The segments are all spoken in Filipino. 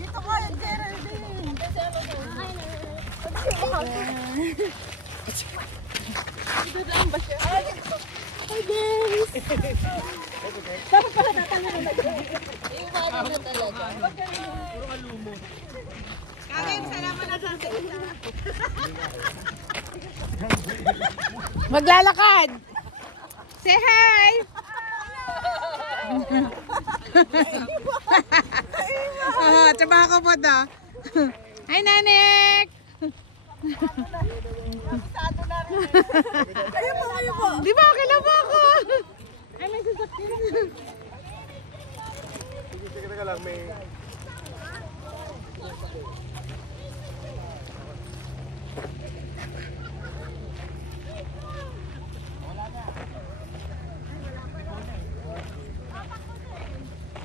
Dito ko yung Geraldine. Dito lang ba siya? Hi guys! Dapat pala natanong na iwanan na talaga. Puro kalumo. Karin, salamat na sa isa. Maglalakad! Say hi! Trabaho ko po to. Hi, Nanik! Di ba okay lang po ako? Ay, may sasakyan. Sige ka lang, may...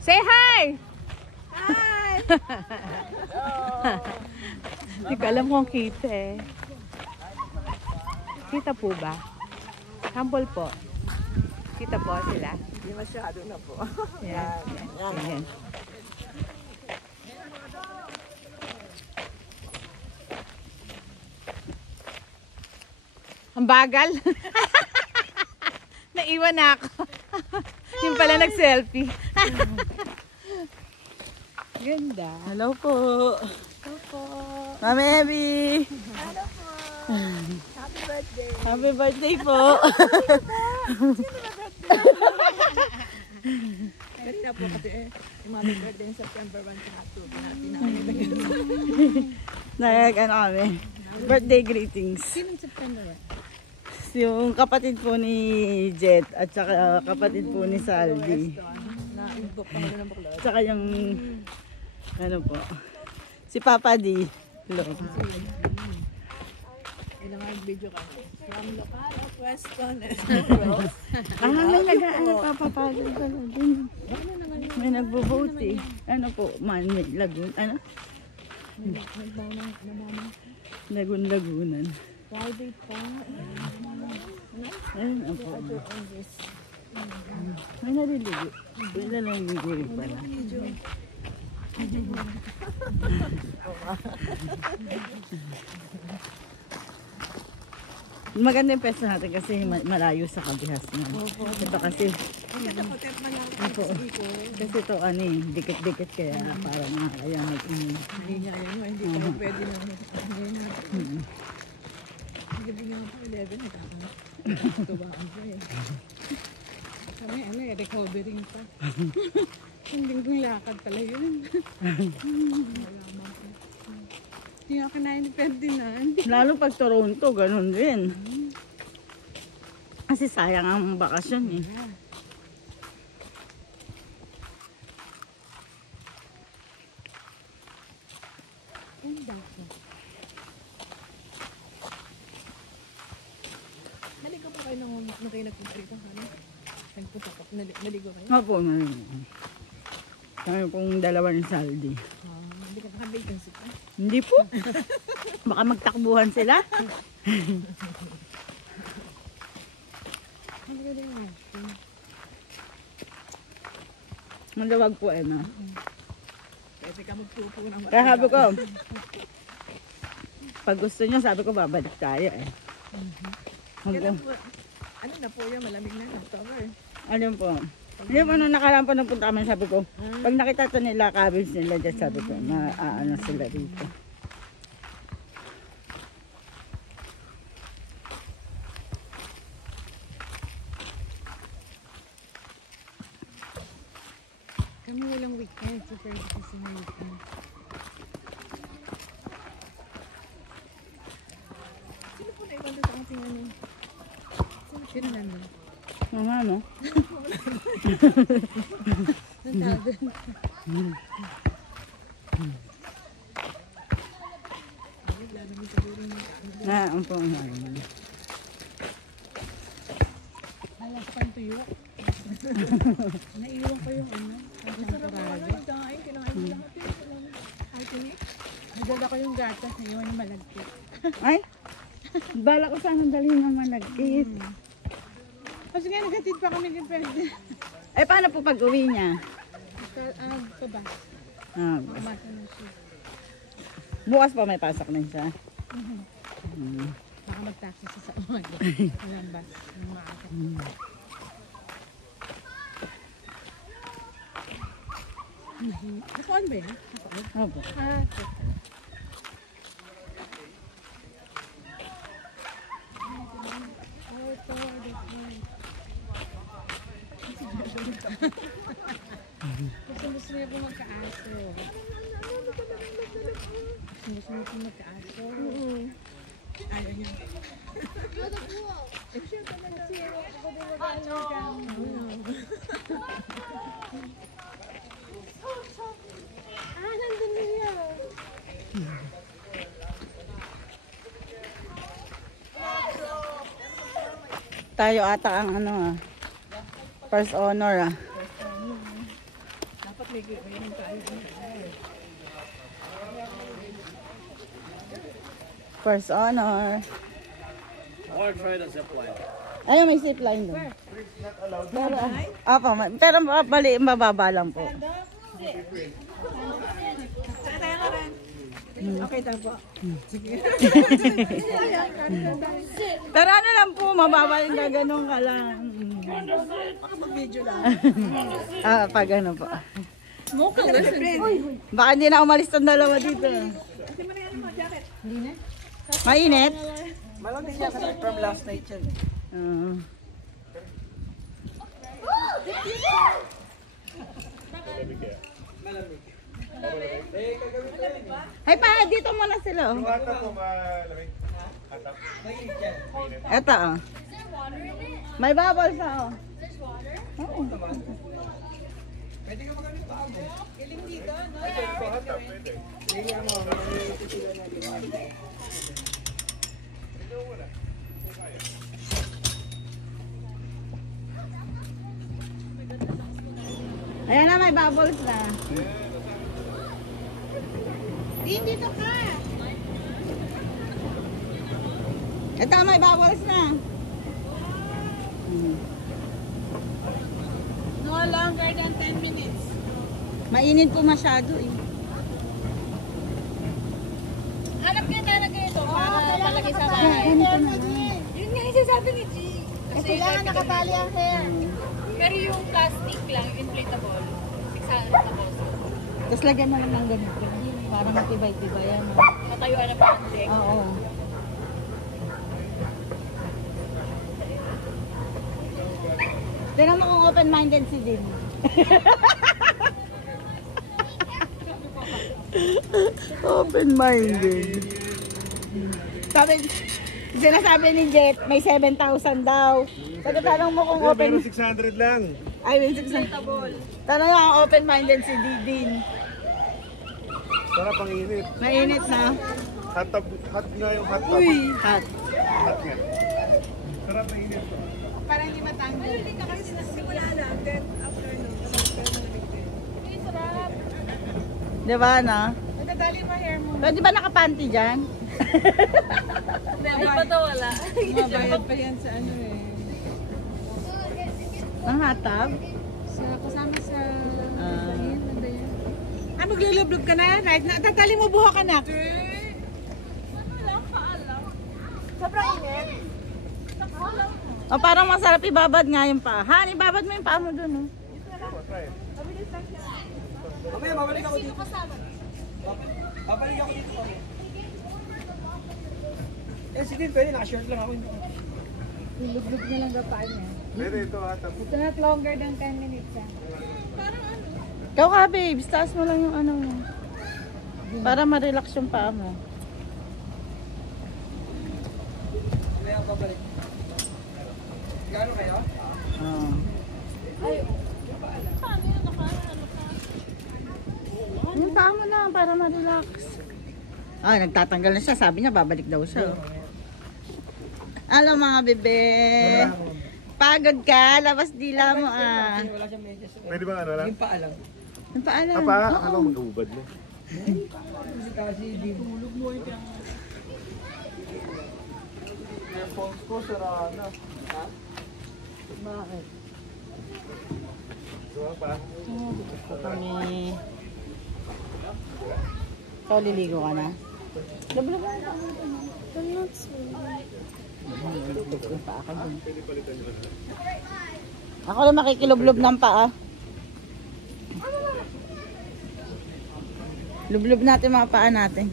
Say hi! Hi! Hindi ko alam kung kita eh. Kita po ba? Humble po. Kita po sila. Hindi masyado na po. Yan. Yan. Ang bagal. Naiwan na ako. Yung pala nag-selfie. Ganda. Hello po. Hello po. Mami Abby. Hello po. Happy birthday. Happy birthday po. Kanina po kasi yung mami birthday yung September 1 to 2. Ano kami? Birthday greetings. Sinong September? Yung kapatid po ni Jet at saka kapatid po ni Saldi. Na-inbook pa ng bakla. Tsaka yung ano po, si Papa D. Hello. Ilang video ka. From local of Weston. May nag-papapalo pala din. May nagbo-vote eh. Ano po, may lagun, ano? Lagun-lagunan. Private pa. Ayun, ako. May naliligo. Wala lang ligo rin pala. Maganda yung pwesto natin kasi malayo sa kabihas na. Ito kasi, kasi ito ano eh, dikit-dikit kaya parang kaya mag-inom. Hindi pa pwede na. Hindi ba nga po 11 tubaan pa eh. Kami ano eh, recovering pa. Hindi kong lakad pala yun. Hindi nga kinain ni Ferdinand. Lalo pag Toronto, ganun din. Kasi sayang ang bakasyon eh. Naligo pa kayo nung kayo nagpunta ka na? Nagpunta ka? Naligo kayo? Opo, kami pong dalawa ni Saldi. Hindi ka naka-vacancy pa? Hindi po. Baka magtakbuhan sila. Malawag po eh, ma. Pwede ka magpupo ng Kaya sabi ko, pag gusto nyo, sabi ko, babalik tayo eh. Kailan po, ano na po yun, malamig na October. Ano po? Hindi po, nung nakaraan po nagpunta kami, sabi ko, pag nakita ito nila, cabins nila dyan, sabi ko, maaano sila rito. Kami walang weekend, so pwede kasi may weekend. Sino po na ibang sa ating ano? Sino nandun? Ano? Nandun. Ang po, ano. Alas pang tuyo. Naiwan pa yung ano. Ang Masarap naman temporary. yung ako yung gatas, naiwan yung malagkit. Ay, bala ko sana dalhin ng malagkit. Kasi nga nagatid pa kami ng pwede. Ay, paano po pag uwi niya? Pabas. Ah, Mabasa na siya. bukas pa may pasok na siya. Baka mag-taxi siya sa umaga. Walang bus. Yung maaga. Nakuan ba yan? Opo. Ah, okay. Gusto niya po magka-aso. Gusto niya po magka-aso. Ayaw niya. Nandun na niya. Tayo ata ang ano first honor Dapat may gawin tayo. First honor. Or try the zip line. Ayun, may zip line doon. Pero, pero mababa lang po. Okay, tayo po. Pero ano lang po, mababa yung gaganong ka lang. Mag-video lang. Pag ano po. Mukha na Baka hindi na umalis tong dalawa dito. Hindi na. Mainit? Malamig siya kasi from last night yan. Ay pa, dito muna sila. Oh. Yung hata po malamig. Hata. Eto oh. May bubbles na oh. Pwede ka magamit pa ako. Iling dito, no? Ito hata, pwede. Ayan na, may bubbles na. Dito ka. Ito, may bubbles na. No longer than 10 minutes. Mainit po masyado eh. Hanap ka na ganito para palagay sa bahay. Yun nga yung sasabi ni G. Kasi kailangan nakatali ang hair. Pero yung plastic lang, inflatable, 600 na pesos. Tapos lagyan mo lang ng ganito. Para matibay-tibay yan. Matayuan na pa ang deck. Oo. Tignan mo kung open-minded si Din. Open-minded. Sinasabi ni Jet, may 7,000 daw. Pagkatanong mo kung open... Pero 600 lang. Ay, may 600. Tanong mo kung open-minded si Din. Sarap ang init. Mainit na. Hot nga yung hot tub. Hot. Hot nga. Sarap ang init. Para hindi matanggal. Hindi ka kasi nasimula na. Then after nun, Diba na? nagdadali mo hair mo. Pero di ba nakapanty dyan? Hindi pa to wala. Mabayad pa yan sa ano eh. Ang hot tub? Sa kasama sa... Ah. Ayun, ano yan? Maglulublog ka na? Right na? Tatali mo buhok anak. Sobrang init. O parang masarap ibabad nga yung paa. Han, ibabad mo yung paa mo dun. Oh. Mamaya, babalik ako dito. Babalik ako dito. Eh, sige, pwede. Naka-short lang ako. Lulublog na lang ang paa niya. Pwede ito hata. It's not longer than 10 minutes ah. Ikaw ka, babes. Taas mo lang yung ano mo. Para ma-relax yung paa mo. Mamaya ako babalik. Gano'n kayo? Oo. Yung paa mo na para ma-relax. Ah, nagtatanggal na siya. Sabi niya, babalik daw siya. Alam mga bebe. Pagod ka. Labas dila mo ah. Pwede ba ano lang? Yung paa lang. Apa, akala ko mag-ubad mo. Kasi di tulog mo yung earphones ko, sara na. Ha? Bakit? Diba pa? Dito kami. Ikaw, liligo ka na? Lublob ka na. Lublob yung paa ko dun. Ako lang makikilublob ng paa. Lublob natin mga paa natin.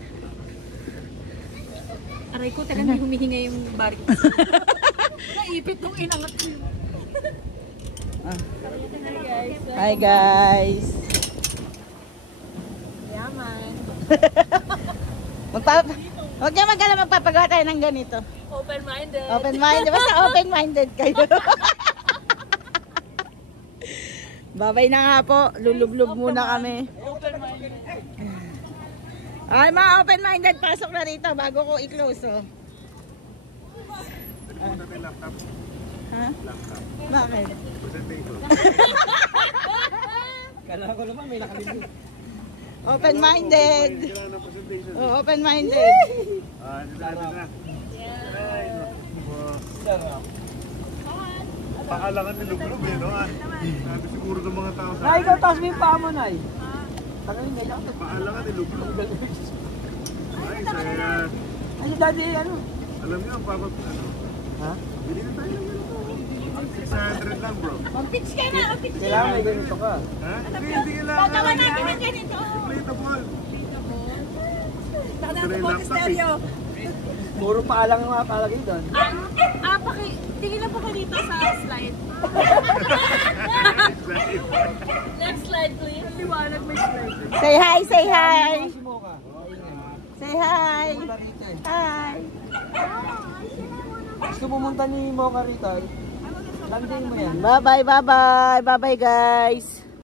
Aray ko, talagang humihinga yung barik. Naipit nung inangat ko. Ah. Hi guys. Hi guys. Yaman. Huwag niya magkala magpapagawa tayo ng ganito. Open-minded. Open-minded. Basta open-minded kayo. Babay na nga po. Lulublob muna kami. Open-minded. Ay, mga open-minded. Pasok na rito bago ko i-close. Oh. Ha? Bakit? Kailangan ko naman may nakalibig. Open-minded. Oh, open-minded. Paalangan ni Luglob eh, no? Sabi siguro ng mga tao sa Nay, ikaw taas mo yung paa mo, Nay. Tangalin, ganyan ako. paalangan ni Luglob. Ay, saya. Ano, Daddy, ano? Alam niyo, papa, ano? Ha? Bili na tayo ng ganito. 600 lang, bro. Pitch ka na, pitch ka. Kailangan may ganito ka. Ha? Hindi kailangan. Gagawa natin ng ganito. Inflatable. Baka Ito na natin yung po laptop stereo. Puro paalang yung mga palagay doon. Tingin na po kayo dito sa slide. Next slide, please. Liwanag may slide. Say hi, say hi. Si Mocha. Say hi. Punta rito eh. Hi. Gusto pumunta ni Mocha rito. Landing mo yan. Bye-bye, bye-bye. Bye-bye, guys.